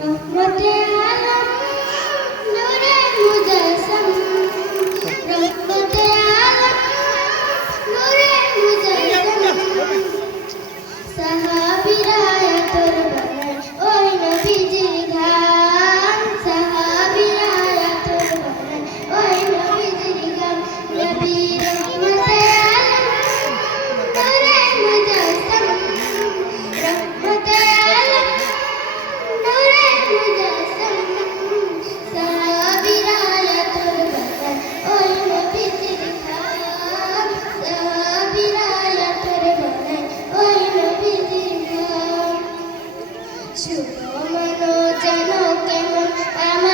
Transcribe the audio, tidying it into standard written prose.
রহমতে আলম নূরে মুজাসসাম রহমতে আলম নূরে মুজাসসাম সাহাবীরা তোর বানায় ওই নবীজির গান সাহাবীরা তোর বানায় ওই নবীজির গান নবী রহমতে আলম নূরে মুজাসসাম রহমতে আলম নূরে মুজাসসাম সাহাবীরা তোর বানায় ওই নবীজির গান সাহাবীরা তোর বানায় ওই নবীজির গান শুভ মনো যেন কেমন আমার